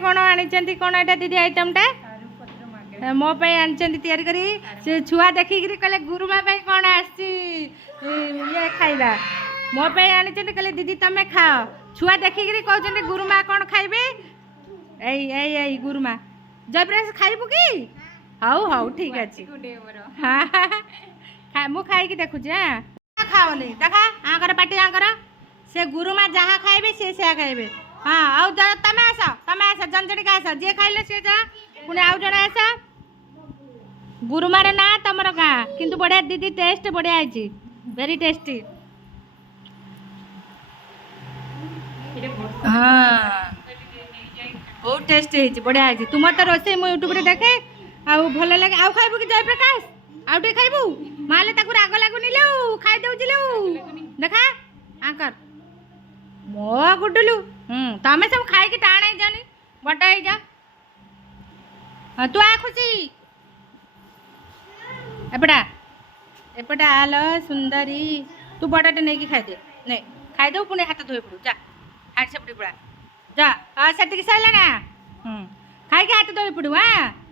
कौन आनी कौन एटा दीदी आइटमटा मो आनी तैयारी करी से छुआ देखिक कहले गुरुमा कौन आसी ये खाइबा मो आनी कहले दीदी तमें खाओ छुआ देखिक कहते गुरुमा कौन खाइबे ऐ गुरुमा जयप्राश खाइबू कि हाउ हाउ ठीक अच्छे हाँ मु खाई देखुची हाँ खाओनी देखा आंकर पाटी आंकर से गुरुमा जहाँ खाइबे से खाइबे हाँ आउ तमें आस जन जन आस जी खाइले सी जा पुणी आउ जड़े आस गुरुमार ना तुम गाँ किंतु बढ़िया दीदी टेस्ट बढ़िया है वेरी टेस्टी हाँ बहुत टेस्टी है बढ़िया है तुम तो रोसे मु यूट्यूब देखे आउ भल लगे आउ खाइबू कि जयप्रकाश आउ टे खाइबू माले ताकू राग लगुनी लो खाई दउची लो देखा आकर मो गुडुलू तमें सब खाई कि टाण है जानी बड़ा है जा हाँ तू आ खुशी एपटा आल सुंदरी तू बड़ाटे नहीं खाई दे नहीं खाई दे पुणी हाथ धोई पड़ू जा हाथ से पड़ा जा हाँ से सैला ना खाई हाथ धोई पड़ू हाँ